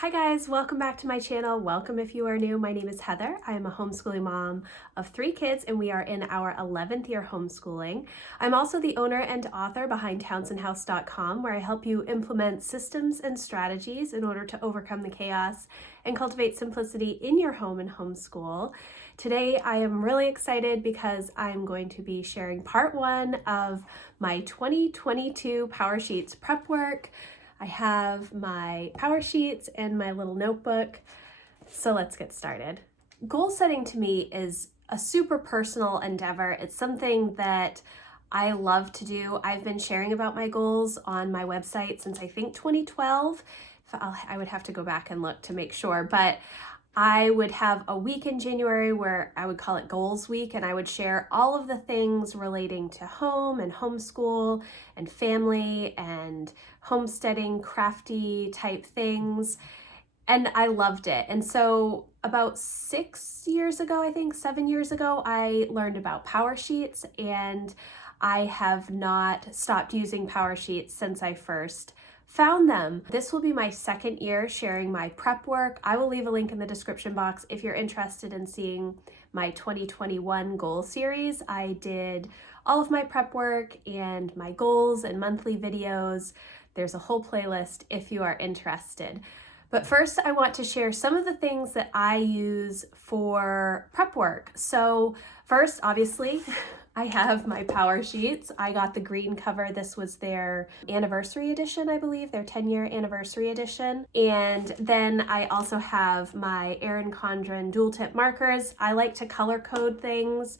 Hi guys, welcome back to my channel. Welcome if you are new. My name is Heather. I am a homeschooling mom of 3 kids and we are in our 11th year homeschooling. I'm also the owner and author behind townsendhouse.com, where I help you implement systems and strategies in order to overcome the chaos and cultivate simplicity in your home and homeschool. Today I am really excited because I'm going to be sharing part 1 of my 2022 PowerSheets prep work. I have my PowerSheets and my little notebook, so let's get started. Goal setting to me is a super personal endeavor. It's something that I love to do. I've been sharing about my goals on my website since I think 2012. I would have to go back and look to make sure, but I would have a week in January where I would call it Goals Week, and I would share all of the things relating to home and homeschool and family and homesteading, crafty type things. And I loved it. And so about 6 years ago, I think 7 years ago, I learned about PowerSheets, and I have not stopped using PowerSheets since I first found them. This will be my 2nd year sharing my prep work. I will leave a link in the description box if you're interested in seeing my 2021 goal series. I did all of my prep work and my goals and monthly videos. There's a whole playlist if you are interested. But first, I want to share some of the things that I use for prep work. So first, obviously, I have my PowerSheets. I got the green cover. This was their anniversary edition, I believe, their 10-year anniversary edition. And then I also have my Erin Condren dual tip markers. I like to color code things.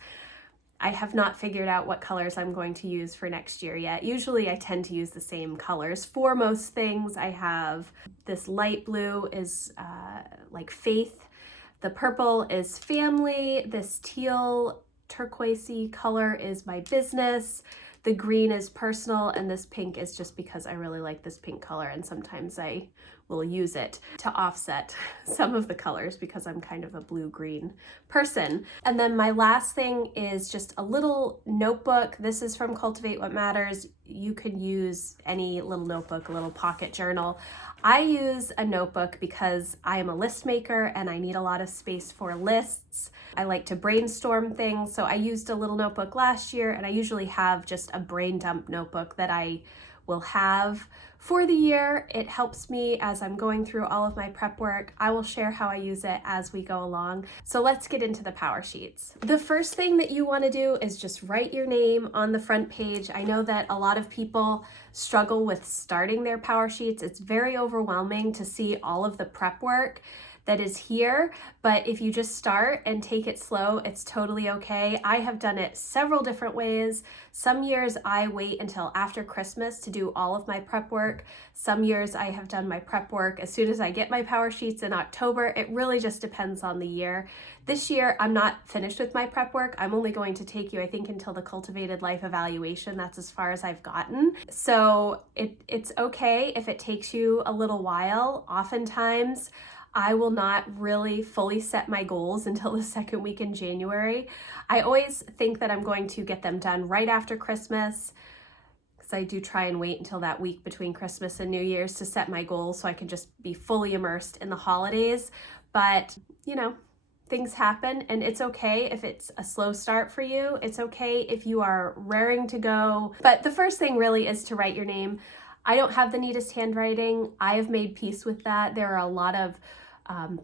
I have not figured out what colors I'm going to use for next year yet. Usually I tend to use the same colors for most things. I have this light blue is like faith. The purple is family. This teal turquoisey color is my business. The green is personal, and this pink is just because I really like this pink color, and sometimes I will use it to offset some of the colors because I'm kind of a blue-green person. And then my last thing is just a little notebook. This is from Cultivate What Matters. You could use any little notebook, a little pocket journal. I use a notebook because I am a list maker and I need a lot of space for lists. I like to brainstorm things, so I used a little notebook last year, and I usually have just a brain dump notebook that I will have for the year. It helps me as I'm going through all of my prep work. I will share how I use it as we go along. So let's get into the PowerSheets. The first thing that you want to do is just write your name on the front page. I know that a lot of people struggle with starting their PowerSheets. It's very overwhelming to see all of the prep work that is here, but if you just start and take it slow, it's totally okay. I have done it several different ways. Some years I wait until after Christmas to do all of my prep work. Some years I have done my prep work as soon as I get my PowerSheets in October. It really just depends on the year. This year, I'm not finished with my prep work. I'm only going to take you, I think, until the Cultivated Life evaluation. That's as far as I've gotten. So it's okay if it takes you a little while. Oftentimes, I will not really fully set my goals until the 2nd week in January. I always think that I'm going to get them done right after Christmas, because I do try and wait until that week between Christmas and New Year's to set my goals so I can just be fully immersed in the holidays. But, you know, things happen, and it's okay if it's a slow start for you. It's okay if you are raring to go. But the first thing really is to write your name. I don't have the neatest handwriting. I have made peace with that. There are a lot of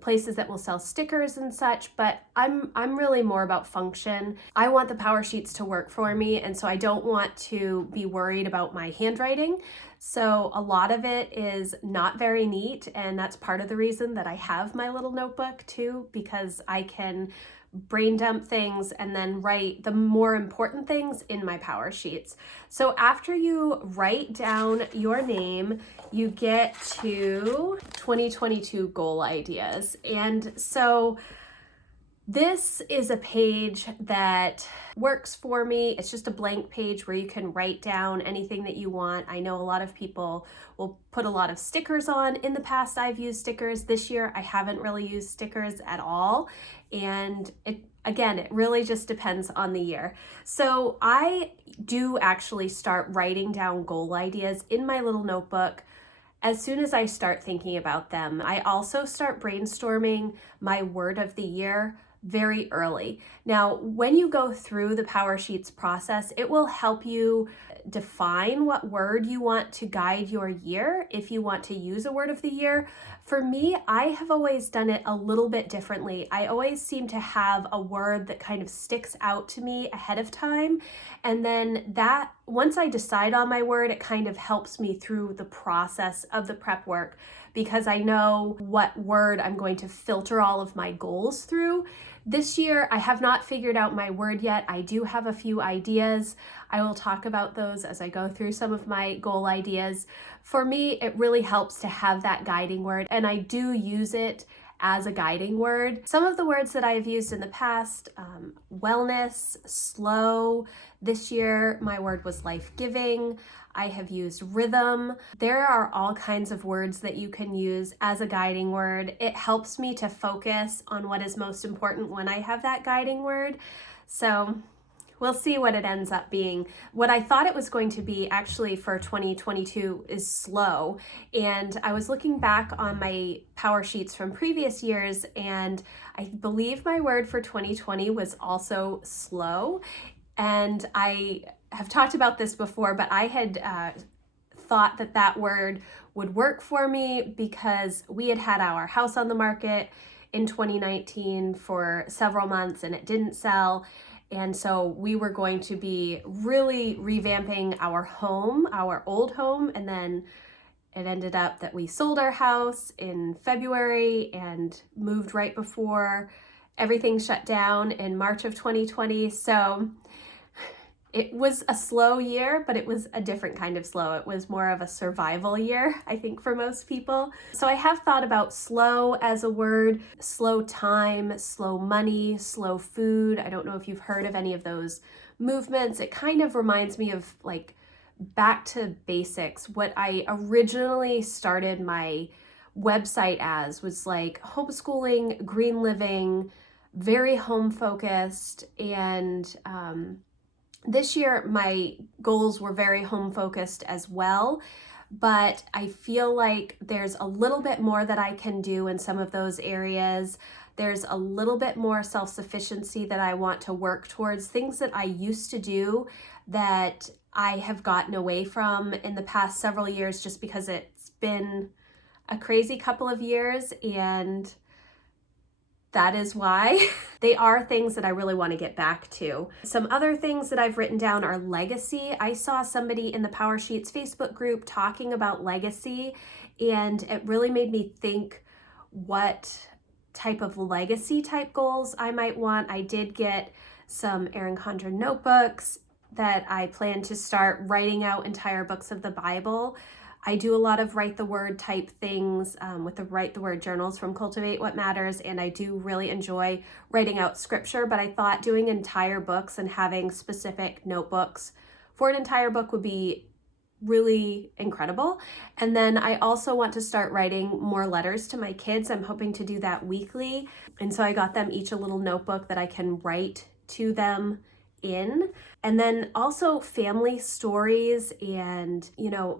places that will sell stickers and such, but I'm really more about function. I want the PowerSheets to work for me, and so I don't want to be worried about my handwriting. So a lot of it is not very neat, and that's part of the reason that I have my little notebook too, because I can brain dump things and then write the more important things in my PowerSheets. So after you write down your name, you get to 2022 goal ideas. And so this is a page that works for me. It's just a blank page where you can write down anything that you want. I know a lot of people will put a lot of stickers on. In the past, I've used stickers. This year, I haven't really used stickers at all. And it really just depends on the year. So I do actually start writing down goal ideas in my little notebook as soon as I start thinking about them. I also start brainstorming my word of the year very early. Now, when you go through the PowerSheets process, it will help you define what word you want to guide your year if you want to use a word of the year. For me, I have always done it a little bit differently. I always seem to have a word that kind of sticks out to me ahead of time. And then that, once I decide on my word, it kind of helps me through the process of the prep work because I know what word I'm going to filter all of my goals through. This year, I have not figured out my word yet. I do have a few ideas. I will talk about those as I go through some of my goal ideas. For me, it really helps to have that guiding word, and I do use it as a guiding word. Some of the words that I've used in the past, wellness, slow. This year, my word was life-giving. I have used rhythm. There are all kinds of words that you can use as a guiding word. It helps me to focus on what is most important when I have that guiding word. So we'll see what it ends up being. What I thought it was going to be actually for 2022 is slow. And I was looking back on my PowerSheets from previous years, and I believe my word for 2020 was also slow. And I have talked about this before, but I had thought that that word would work for me because we had had our house on the market in 2019 for several months and it didn't sell. And so we were going to be really revamping our home, our old home, and then it ended up that we sold our house in February and moved right before everything shut down in March of 2020. So it was a slow year, but it was a different kind of slow. It was more of a survival year, I think, for most people. So I have thought about slow as a word, slow time, slow money, slow food. I don't know if you've heard of any of those movements. It kind of reminds me of like back to basics. What I originally started my website as was like homeschooling, green living, very home focused, and this year, my goals were very home focused as well, but I feel like there's a little bit more that I can do in some of those areas. There's a little bit more self-sufficiency that I want to work towards, things that I used to do that I have gotten away from in the past several years just because it's been a crazy couple of years, and that is why. They are things that I really want to get back to. Some other things that I've written down are legacy. I saw somebody in the PowerSheets Facebook group talking about legacy, and it really made me think what type of legacy type goals I might want. I did get some Erin Condren notebooks that I plan to start writing out entire books of the Bible. I do a lot of write the word type things with the write the word journals from Cultivate What Matters, and I do really enjoy writing out scripture, but I thought doing entire books and having specific notebooks for an entire book would be really incredible. And then I also want to start writing more letters to my kids. I'm hoping to do that weekly. And so I got them each a little notebook that I can write to them in. And then also family stories and,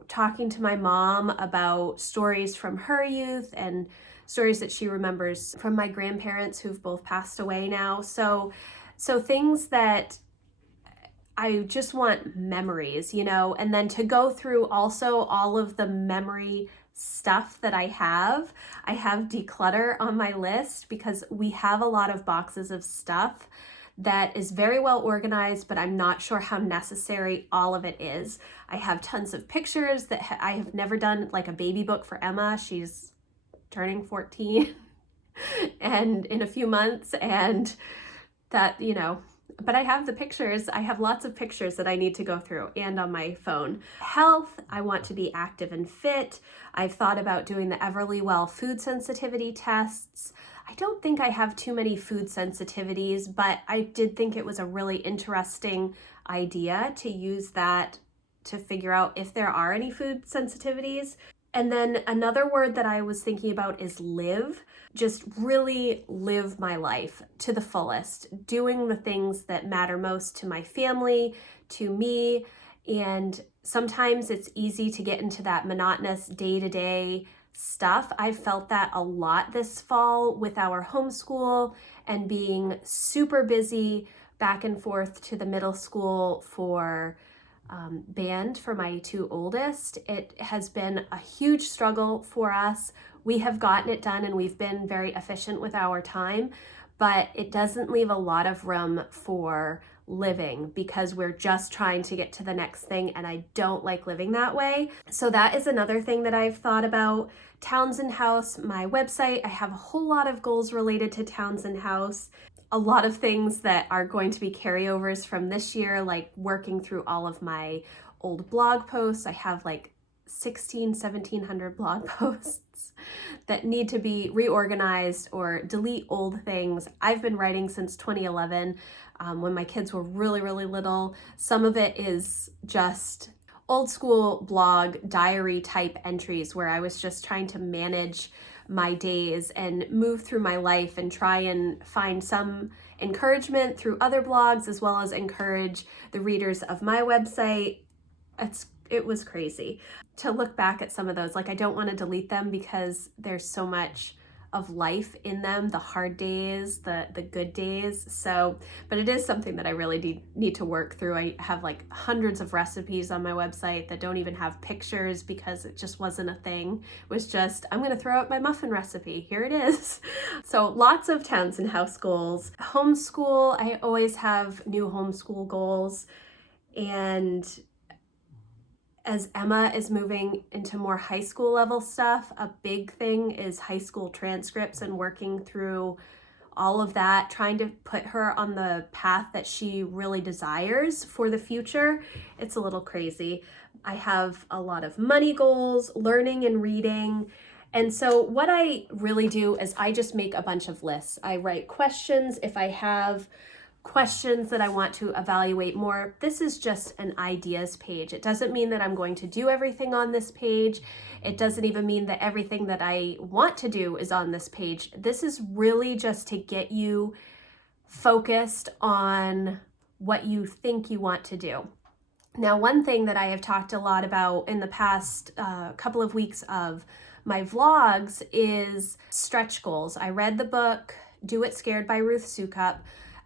talking to my mom about stories from her youth and stories that she remembers from my grandparents who've both passed away now. So things that I just want memories, and then to go through also all of the memory stuff that I have declutter on my list because we have a lot of boxes of stuff that is very well organized, but I'm not sure how necessary all of it is. I have tons of pictures that I have never done, like a baby book for Emma. She's turning 14 and in a few months, and that, but I have the pictures. I have lots of pictures that I need to go through and on my phone. Health, I want to be active and fit. I've thought about doing the Everlywell food sensitivity tests. I don't think I have too many food sensitivities, but I did think it was a really interesting idea to use that to figure out if there are any food sensitivities. And then another word that I was thinking about is live. Just really live my life to the fullest, doing the things that matter most to my family, to me, And sometimes it's easy to get into that monotonous day-to-day stuff. I've felt that a lot this fall with our homeschool and being super busy back and forth to the middle school for band for my two oldest. It has been a huge struggle for us. We have gotten it done and we've been very efficient with our time, but it doesn't leave a lot of room for living because we're just trying to get to the next thing, and I don't like living that way. So that is another thing that I've thought about. Townsend House, my website, I have a whole lot of goals related to Townsend House. A lot of things that are going to be carryovers from this year, like working through all of my old blog posts. I have like 1,700 blog posts that need to be reorganized or delete old things. I've been writing since 2011 when my kids were really, really little. Some of it is just old school blog diary type entries where I was just trying to manage my days and move through my life and try and find some encouragement through other blogs as well as encourage the readers of my website. It was crazy to look back at some of those. Like, I don't want to delete them because there's so much of life in them, the hard days, the good days. So, but it is something that I really need to work through. I have like hundreds of recipes on my website that don't even have pictures because it just wasn't a thing. It was just, I'm going to throw out my muffin recipe. Here it is. So lots of Townsend House goals. Homeschool, I always have new homeschool goals. And as Emma is moving into more high school level stuff, a big thing is high school transcripts and working through all of that, trying to put her on the path that she really desires for the future. It's a little crazy. I have a lot of money goals, learning and reading. And so what I really do is I just make a bunch of lists. I write questions if I have questions that I want to evaluate more. This is just an ideas page. It doesn't mean that I'm going to do everything on this page. It doesn't even mean that everything that I want to do is on this page. This is really just to get you focused on what you think you want to do. Now, one thing that I have talked a lot about in the past couple of weeks of my vlogs is stretch goals. I read the book, Do It Scared by Ruth Soukup.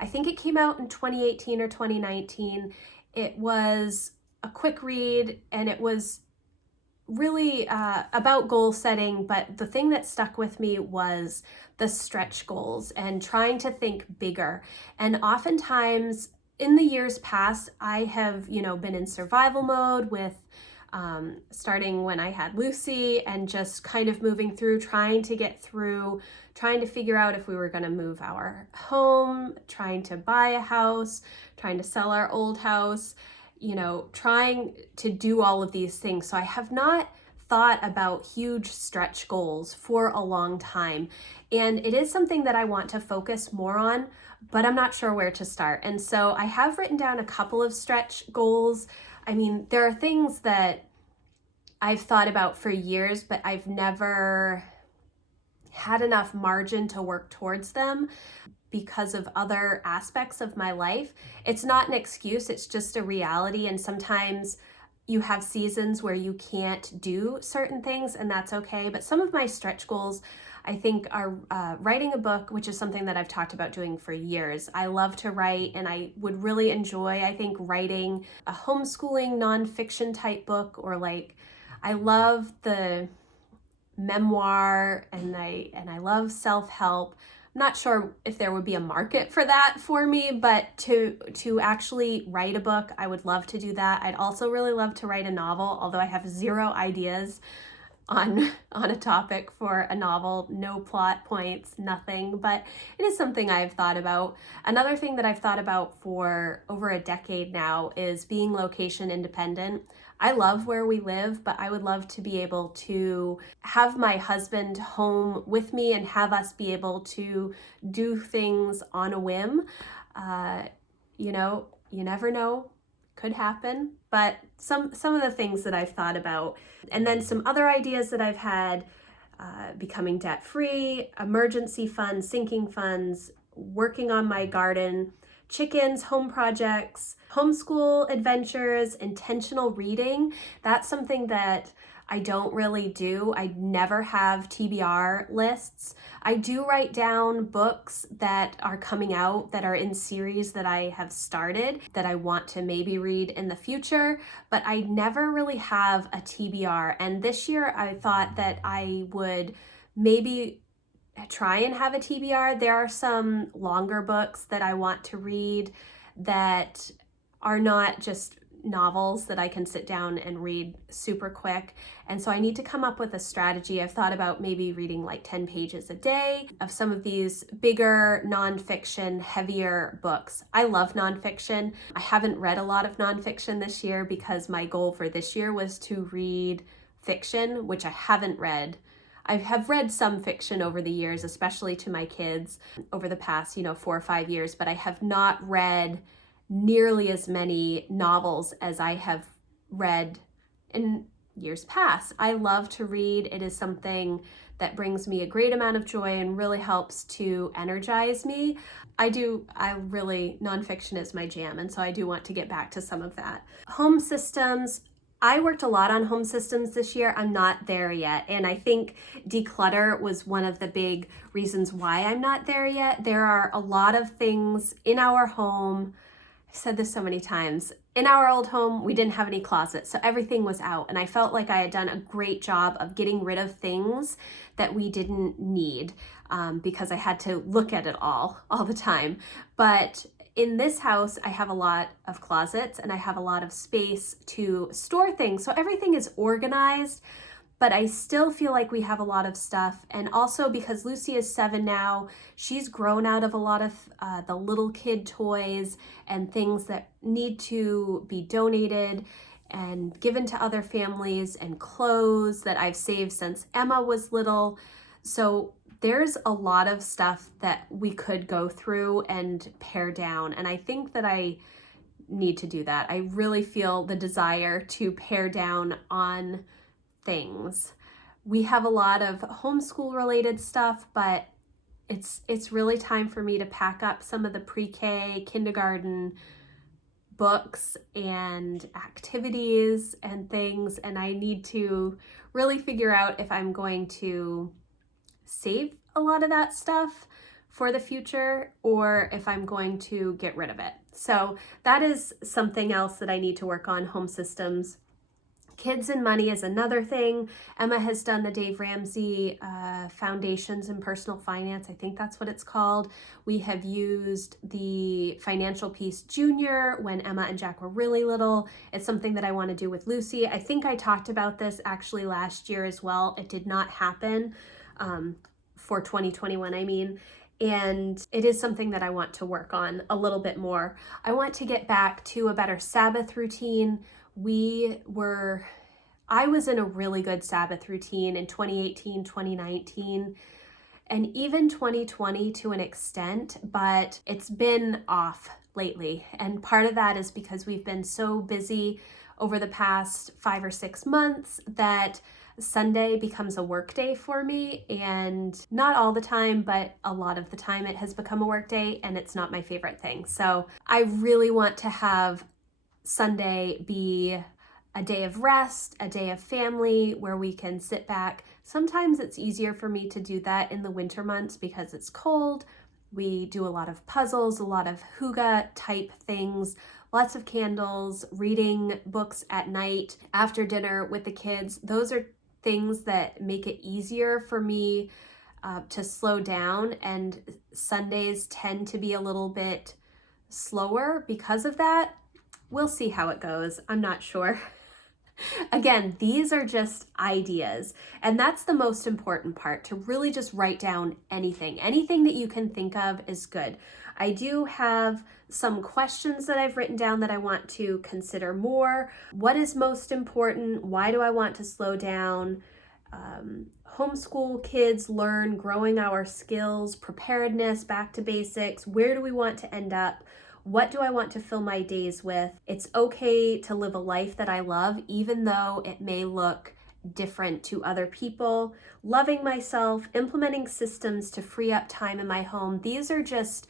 I think it came out in 2018 or 2019. It was a quick read and it was really about goal setting, but the thing that stuck with me was the stretch goals and trying to think bigger. And oftentimes in the years past, I have, been in survival mode with starting when I had Lucy and just kind of moving through, trying to get through, trying to figure out if we were going to move our home, trying to buy a house, trying to sell our old house, trying to do all of these things. So I have not thought about huge stretch goals for a long time. And it is something that I want to focus more on, but I'm not sure where to start. And so I have written down a couple of stretch goals. I mean, there are things that I've thought about for years, but I've never had enough margin to work towards them because of other aspects of my life. It's not an excuse, it's just a reality. And sometimes you have seasons where you can't do certain things, and that's okay. But some of my stretch goals, I think, are writing a book, which is something that I've talked about doing for years. I love to write, and I would really enjoy, I think, writing a homeschooling nonfiction type book, or I love the memoir and I love self-help. I'm not sure if there would be a market for that for me, but to actually write a book, I would love to do that. I'd also really love to write a novel, although I have zero ideas on a topic for a novel, no plot points, nothing, but it is something I've thought about. Another thing that I've thought about for over a decade now is being location independent. I love where we live, but I would love to be able to have my husband home with me and have us be able to do things on a whim. You never know, could happen, but some of the things that I've thought about. And then some other ideas that I've had, becoming debt-free, emergency funds, sinking funds, working on my garden, chickens, home projects, homeschool adventures, intentional reading. That's something that I don't really do. I never have TBR lists. I do write down books that are coming out that are in series that I have started that I want to maybe read in the future, but I never really have a TBR. And this year I thought that I would maybe try and have a TBR. There are some longer books that I want to read that are not just novels that I can sit down and read super quick. And so I need to come up with a strategy. I've thought about maybe reading like 10 pages a day of some of these bigger nonfiction, heavier books. I love nonfiction. I haven't read a lot of nonfiction this year because my goal for this year was to read fiction, which I haven't read. I have read some fiction over the years, especially to my kids over the past, 4 or 5 years, but I have not read nearly as many novels as I have read in years past. I love to read. It is something that brings me a great amount of joy and really helps to energize me. Nonfiction is my jam, and so I do want to get back to some of that. Home systems. I worked a lot on home systems this year. I'm not there yet. And I think declutter was one of the big reasons why I'm not there yet. There are a lot of things in our home. I've said this so many times. In our old home, we didn't have any closets, so everything was out. And I felt like I had done a great job of getting rid of things that we didn't need because I had to look at it all the time. But in this house, I have a lot of closets and I have a lot of space to store things. So everything is organized, but I still feel like we have a lot of stuff. And also because Lucy is 7 now, she's grown out of a lot of the little kid toys and things that need to be donated and given to other families, and clothes that I've saved since Emma was little. So there's a lot of stuff that we could go through and pare down. And I think that I need to do that. I really feel the desire to pare down on things. We have a lot of homeschool related stuff, but it's really time for me to pack up some of the pre-K, kindergarten books and activities and things. And I need to really figure out if I'm going to save a lot of that stuff for the future or if I'm going to get rid of it. So that is something else that I need to work on, home systems. Kids and money is another thing. Emma has done the Dave Ramsey Foundations in Personal Finance. I think that's what it's called. We have used the Financial Peace Junior when Emma and Jack were really little. It's something that I want to do with Lucy. I think I talked about this actually last year as well. It did not happen for 2021, I mean. And it is something that I want to work on a little bit more. I want to get back to a better Sabbath routine. I was in a really good Sabbath routine in 2018, 2019, and even 2020 to an extent, but it's been off lately. And part of that is because we've been so busy over the past 5 or 6 months that Sunday becomes a work day for me, and not all the time, but a lot of the time it has become a work day, and it's not my favorite thing. So I really want to have Sunday be a day of rest, a day of family where we can sit back. Sometimes it's easier for me to do that in the winter months because it's cold. We do a lot of puzzles, a lot of hygge type things, lots of candles, reading books at night, after dinner with the kids. Those are things that make it easier for me to slow down, and Sundays tend to be a little bit slower because of that. We'll see how it goes. I'm not sure. Again, these are just ideas, and that's the most important part, to really just write down anything. Anything that you can think of is good. I do have some questions that I've written down that I want to consider more. What is most important? Why do I want to slow down? Homeschool kids learn, growing our skills, preparedness, back to basics. Where do we want to end up? What do I want to fill my days with? It's okay to live a life that I love, even though it may look different to other people. Loving myself, implementing systems to free up time in my home. These are just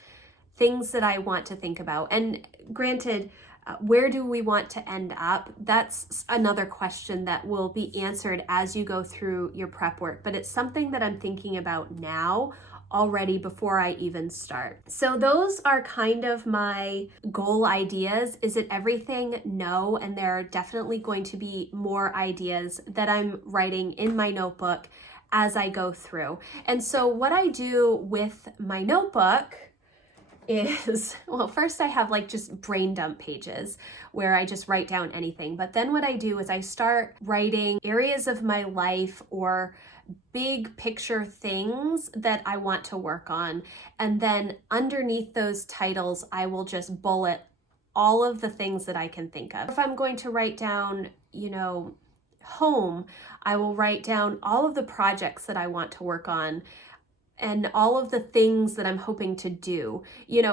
things that I want to think about. And granted, where do we want to end up? That's another question that will be answered as you go through your prep work, but it's something that I'm thinking about now already before I even start. So those are kind of my goal ideas. Is it everything? No, and there are definitely going to be more ideas that I'm writing in my notebook as I go through. And so what I do with my notebook is, well, first I have like just brain dump pages where I just write down anything. But then what I do is I start writing areas of my life or big picture things that I want to work on. And then underneath those titles, I will just bullet all of the things that I can think of. If I'm going to write down, home, I will write down all of the projects that I want to work on and all of the things that I'm hoping to do,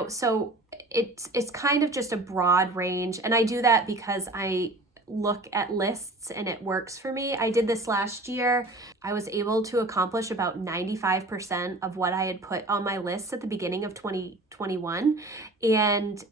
so it's kind of just a broad range. And I do that because I look at lists and it works for me. I did this last year. I was able to accomplish about 95% of what I had put on my list at the beginning of 2021. And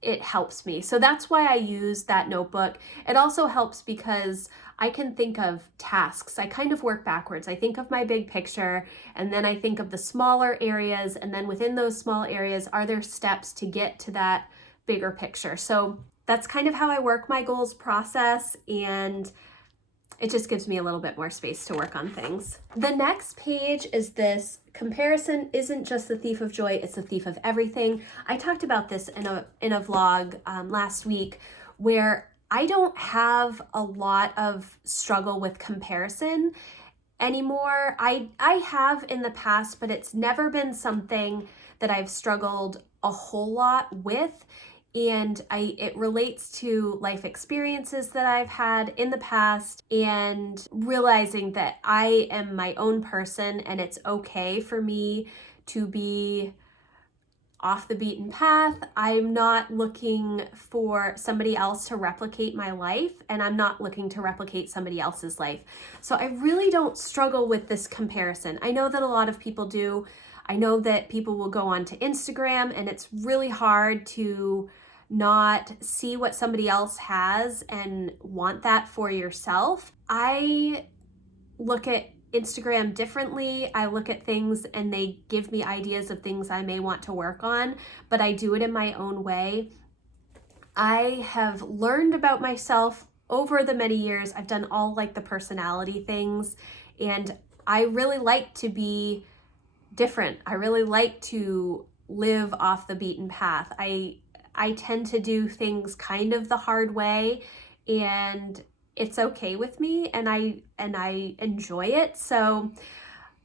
it helps me. So that's why I use that notebook. It also helps because I can think of tasks. I kind of work backwards. I think of my big picture, and then I think of the smaller areas, and then within those small areas, are there steps to get to that bigger picture? So that's kind of how I work my goals process, and it just gives me a little bit more space to work on things. The next page is this: comparison isn't just the thief of joy, it's the thief of everything. I talked about this in a vlog last week, where I don't have a lot of struggle with comparison anymore. I have in the past, but it's never been something that I've struggled a whole lot with. And it relates to life experiences that I've had in the past, and realizing that I am my own person and it's okay for me to be off the beaten path. I'm not looking for somebody else to replicate my life, and I'm not looking to replicate somebody else's life. So I really don't struggle with this comparison. I know that a lot of people do. I know that people will go onto Instagram and it's really hard to not see what somebody else has and want that for yourself. I look at Instagram differently. I look at things and they give me ideas of things I may want to work on, but I do it in my own way. I have learned about myself over the many years. I've done all like the personality things, and I really like to be different. I really like to live off the beaten path. I tend to do things kind of the hard way, and it's okay with me, and I enjoy it. So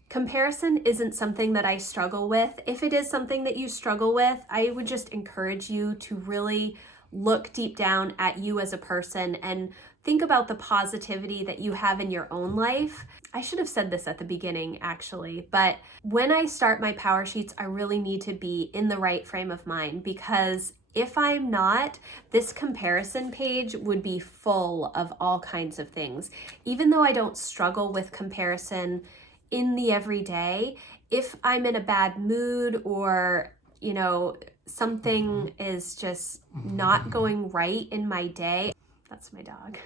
comparison isn't something that I struggle with. If it is something that you struggle with, I would just encourage you to really look deep down at you as a person and think about the positivity that you have in your own life. I should have said this at the beginning, actually, but when I start my PowerSheets, I really need to be in the right frame of mind, because if I'm not, this comparison page would be full of all kinds of things. Even though I don't struggle with comparison in the everyday, if I'm in a bad mood or, something is just not going right in my day, that's my dog,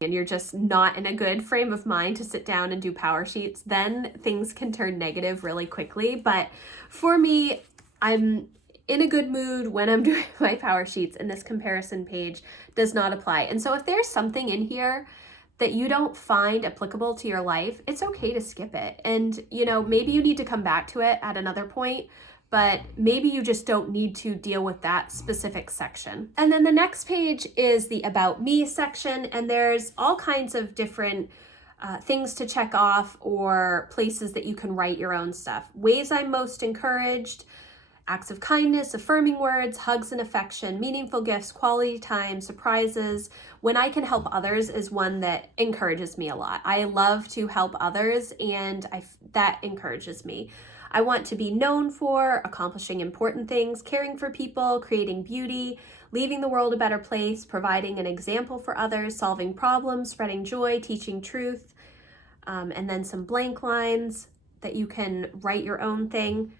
and you're just not in a good frame of mind to sit down and do PowerSheets, then things can turn negative really quickly. But for me, I'm in a good mood when I'm doing my PowerSheets, and this comparison page does not apply. And so if there's something in here that you don't find applicable to your life, it's okay to skip it. And, maybe you need to come back to it at another point, but maybe you just don't need to deal with that specific section. And then the next page is the About Me section, and there's all kinds of different things to check off, or places that you can write your own stuff. Ways I'm most encouraged: acts of kindness, affirming words, hugs and affection, meaningful gifts, quality time, surprises. When I can help others is one that encourages me a lot. I love to help others, and that encourages me. I want to be known for accomplishing important things, caring for people, creating beauty, leaving the world a better place, providing an example for others, solving problems, spreading joy, teaching truth, and then some blank lines that you can write your own thing.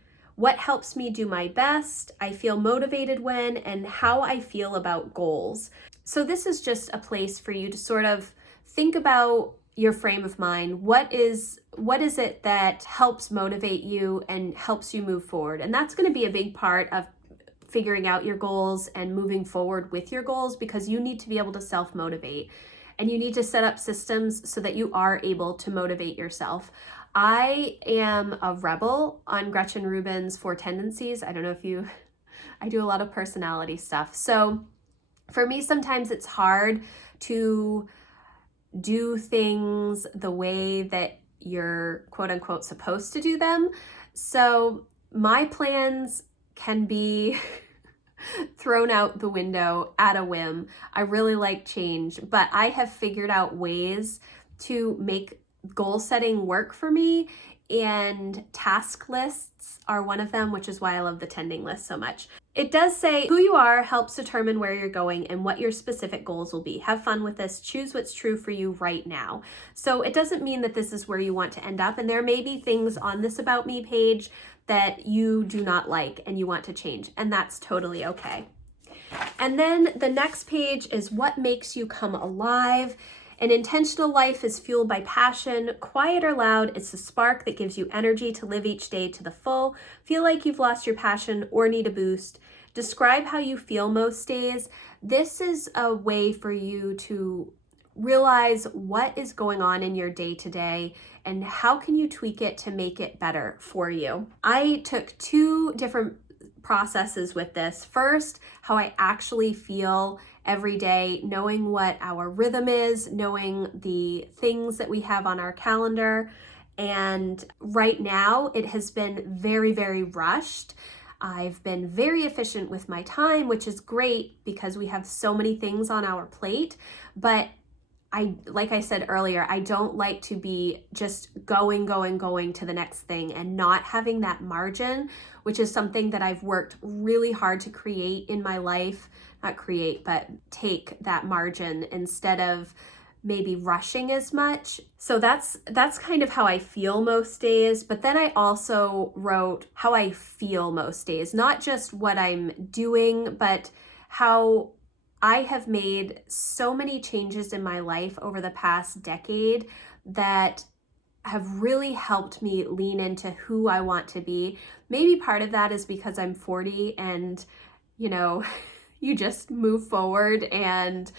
what helps me do my best, I feel motivated when, and how I feel about goals. So this is just a place for you to sort of think about your frame of mind. What is it that helps motivate you and helps you move forward? And that's going to be a big part of figuring out your goals and moving forward with your goals, because you need to be able to self-motivate and you need to set up systems so that you are able to motivate yourself. I am a rebel on Gretchen Rubin's 4 Tendencies. I don't know if I do a lot of personality stuff. So for me, sometimes it's hard to do things the way that you're quote unquote supposed to do them. So my plans can be thrown out the window at a whim. I really like change, but I have figured out ways to make goal setting work for me, and task lists are one of them, which is why I love the tending list so much. It does say who you are helps determine where you're going and what your specific goals will be. Have fun with this. Choose what's true for you right now. So it doesn't mean that this is where you want to end up. And there may be things on this About Me page that you do not like and you want to change, and that's totally okay. And then the next page is what makes you come alive. An intentional life is fueled by passion. Quiet or loud, it's the spark that gives you energy to live each day to the full. Feel like you've lost your passion or need a boost. Describe how you feel most days. This is a way for you to realize what is going on in your day-to-day and how can you tweak it to make it better for you. I took 2 different processes with this. First, how I actually feel every day, knowing what our rhythm is, knowing the things that we have on our calendar. And right now it has been very, very rushed. I've been very efficient with my time, which is great because we have so many things on our plate. But like I said earlier, I don't like to be just going to the next thing and not having that margin, which is something that I've worked really hard to create in my life. Not create, but take that margin instead of maybe rushing as much. So that's kind of how I feel most days. But then I also wrote how I feel most days, not just what I'm doing, but how I have made so many changes in my life over the past decade that have really helped me lean into who I want to be. Maybe part of that is because I'm 40 and, you just move forward and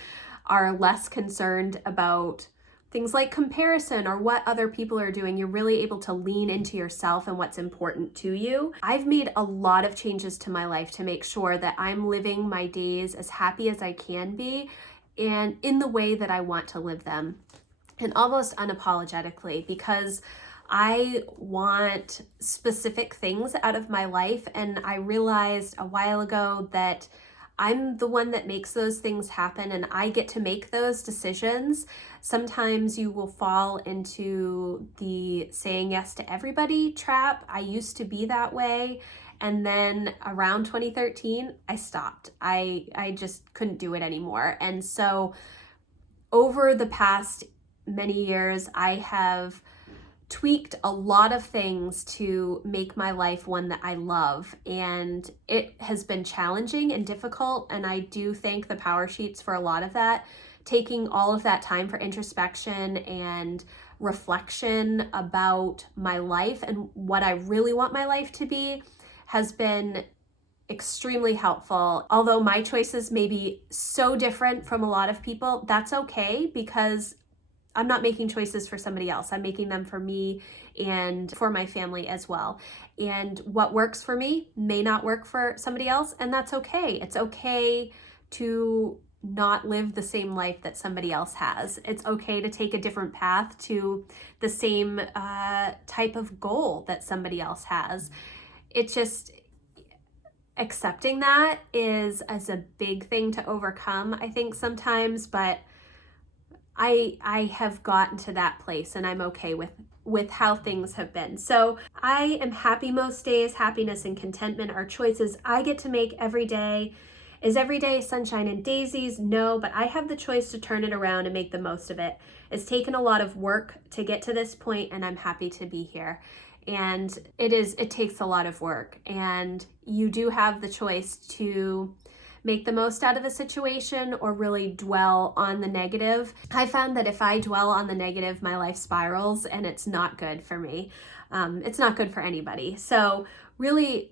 are less concerned about things like comparison or what other people are doing. You're really able to lean into yourself and what's important to you. I've made a lot of changes to my life to make sure that I'm living my days as happy as I can be and in the way that I want to live them, and almost unapologetically, because I want specific things out of my life. And I realized a while ago that I'm the one that makes those things happen and I get to make those decisions. Sometimes you will fall into the saying yes to everybody trap. I used to be that way. And then around 2013, I stopped. I just couldn't do it anymore. And so over the past many years, I have tweaked a lot of things to make my life one that I love, and it has been challenging and difficult, and I do thank the PowerSheets for a lot of that. Taking all of that time for introspection and reflection about my life and what I really want my life to be has been extremely helpful. Although my choices may be so different from a lot of people, that's okay, because I'm not making choices for somebody else. I'm making them for me and for my family as well. And what works for me may not work for somebody else, and that's okay. It's okay to not live the same life that somebody else has. It's okay to take a different path to the same type of goal that somebody else has. It's just accepting that is a big thing to overcome, I think, sometimes, but I have gotten to that place and I'm okay with how things have been. So I am happy most days. Happiness and contentment are choices I get to make every day. Is every day sunshine and daisies? No, but I have the choice to turn it around and make the most of it. It's taken a lot of work to get to this point, and I'm happy to be here. And it takes a lot of work, and you do have the choice to make the most out of a situation or really dwell on the negative. I found that if I dwell on the negative, my life spirals, and it's not good for me. It's not good for anybody. So really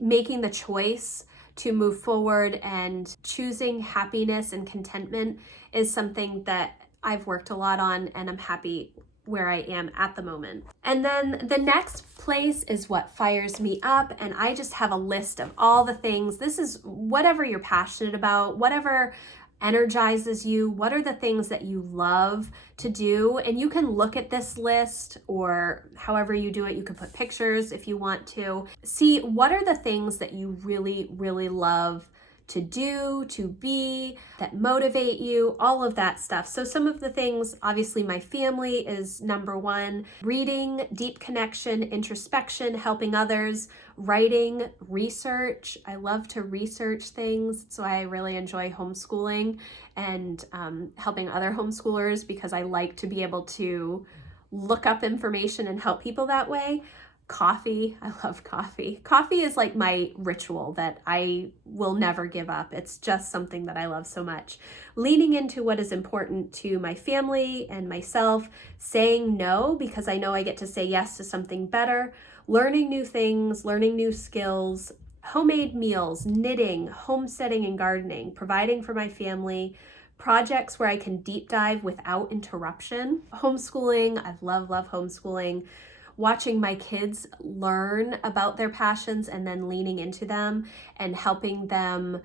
making the choice to move forward and choosing happiness and contentment is something that I've worked a lot on, and I'm happy where I am at the moment. And then the next place is what fires me up, and I just have a list of all the things. This is whatever you're passionate about, whatever energizes you, what are the things that you love to do, and you can look at this list, or however you do it, you can put pictures if you want to. See what are the things that you really, really love to do, to be, that motivate you, all of that stuff. So some of the things, obviously my family is number one, reading, deep connection, introspection, helping others, writing, research. I love to research things, so I really enjoy homeschooling and helping other homeschoolers, because I like to be able to look up information and help people that way. Coffee, I love coffee. Coffee is like my ritual that I will never give up. It's just something that I love so much. Leaning into what is important to my family and myself, saying no because I know I get to say yes to something better, learning new things, learning new skills, homemade meals, knitting, homesteading and gardening, providing for my family, projects where I can deep dive without interruption, homeschooling. I love homeschooling. Watching my kids learn about their passions and then leaning into them and helping them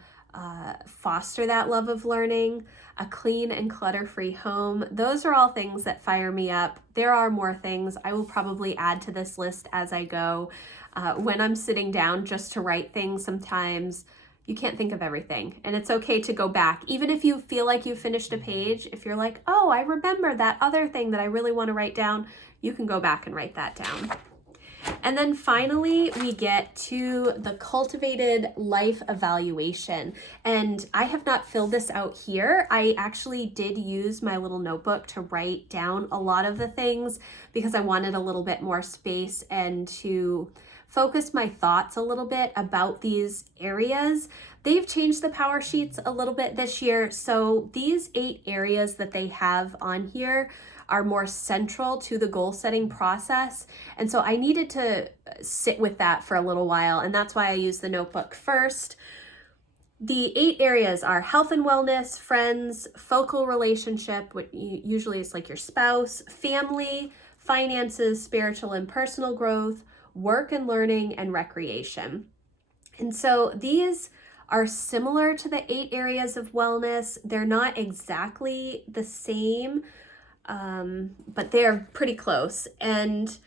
foster that love of learning, a clean and clutter-free home. Those are all things that fire me up. There are more things. I will probably add to this list as I go. When I'm sitting down just to write things, sometimes you can't think of everything, and it's okay to go back. Even if you feel like you finished a page, if you're like, oh, I remember that other thing that I really want to write down, you can go back and write that down. And then finally, we get to the Cultivated life evaluation. And I have not filled this out here. I actually did use my little notebook to write down a lot of the things because I wanted a little bit more space and to focus my thoughts a little bit about these areas. They've changed the PowerSheets a little bit this year. So these 8 areas that they have on here are more central to the goal setting process. And so I needed to sit with that for a little while. And that's why I used the notebook first. The 8 areas are health and wellness, friends, focal relationship, which usually is like your spouse, family, finances, spiritual and personal growth, work and learning, and recreation. And so these are similar to the 8 areas of wellness. They're not exactly the same, but they're pretty close. And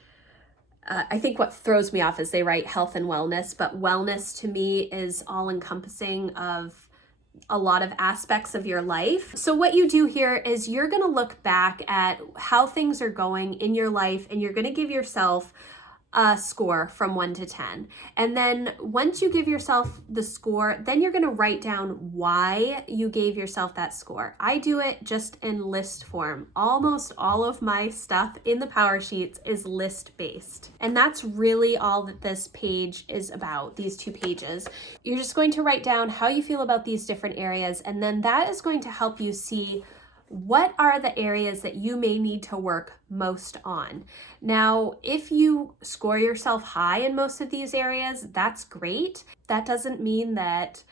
I think what throws me off is they write health and wellness, but wellness to me is all encompassing of a lot of aspects of your life. So what you do here is you're going to look back at how things are going in your life, and you're going to give yourself a score from 1 to 10. And then once you give yourself the score, then you're going to write down why you gave yourself that score. I do it just in list form. Almost all of my stuff in the PowerSheets is list based. And that's really all that this page is about, these 2 pages. You're just going to write down how you feel about these different areas, and then that is going to help you see what are the areas that you may need to work most on. Now, if you score yourself high in most of these areas, that's great. That doesn't mean that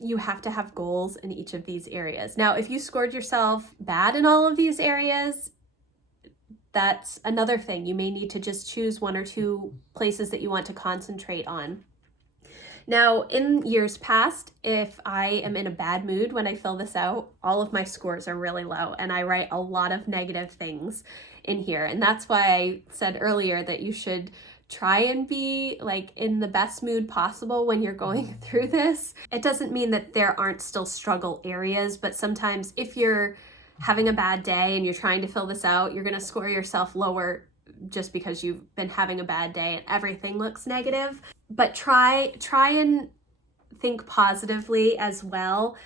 you have to have goals in each of these areas. Now, if you scored yourself bad in all of these areas, that's another thing. You may need to just choose 1 or 2 places that you want to concentrate on. Now, in years past, if I am in a bad mood when I fill this out, all of my scores are really low, and I write a lot of negative things in here. And that's why I said earlier that you should try and be like in the best mood possible when you're going through this. It doesn't mean that there aren't still struggle areas, but sometimes if you're having a bad day and you're trying to fill this out, you're going to score yourself lower just because you've been having a bad day and everything looks negative. But try and think positively as well.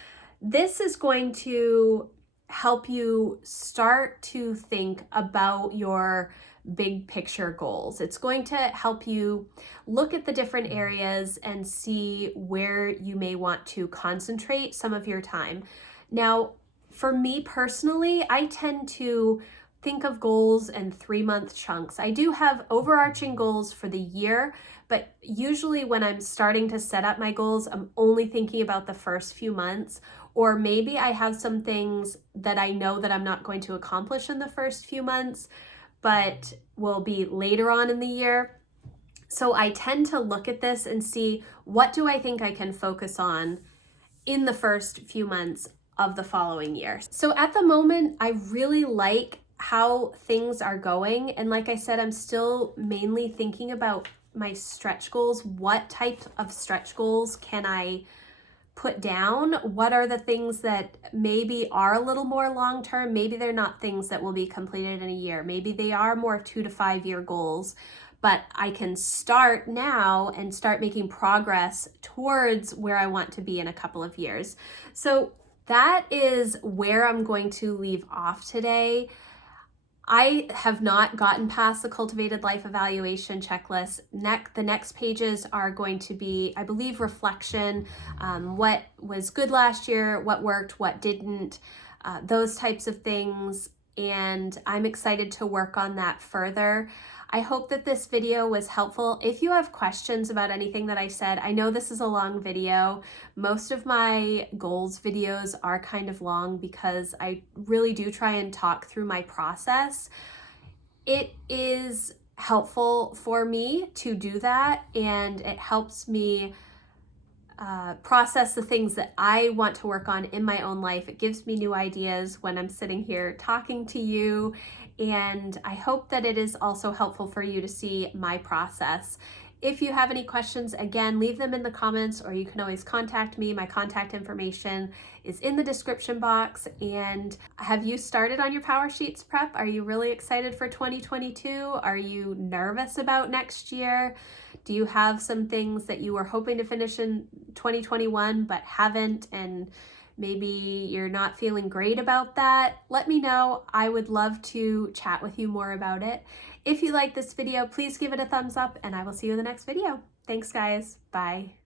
This is going to help you start to think about your big picture goals. It's going to help you look at the different areas and see where you may want to concentrate some of your time. Now, for me personally, I tend to think of goals in 3-month chunks. I do have overarching goals for the year, but usually when I'm starting to set up my goals, I'm only thinking about the first few months, or maybe I have some things that I know that I'm not going to accomplish in the first few months, but will be later on in the year. So I tend to look at this and see, what do I think I can focus on in the first few months of the following year. So at the moment, I really like how things are going. And like I said, I'm still mainly thinking about my stretch goals. What type of stretch goals can I put down? What are the things that maybe are a little more long-term? Maybe they're not things that will be completed in a year. Maybe they are more 2 to 5 year goals, but I can start now and start making progress towards where I want to be in a couple of years. So that is where I'm going to leave off today. I have not gotten past the Cultivated Life Evaluation Checklist. The next pages are going to be, I believe, reflection, what was good last year, what worked, what didn't, those types of things. And I'm excited to work on that further. I hope that this video was helpful. If you have questions about anything that I said, I know this is a long video. Most of my goals videos are kind of long because I really do try and talk through my process. It is helpful for me to do that, and it helps me process the things that I want to work on in my own life. It gives me new ideas when I'm sitting here talking to you, and I hope that it is also helpful for you to see my process. If you have any questions, again, leave them in the comments, or you can always contact me. My contact information is in the description box. And have you started on your PowerSheets prep? Are you really excited for 2022? Are you nervous about next year? Do you have some things that you were hoping to finish in 2021 but haven't, and maybe you're not feeling great about that? Let me know. I would love to chat with you more about it. If you like this video, please give it a thumbs up, and I will see you in the next video. Thanks, guys. Bye.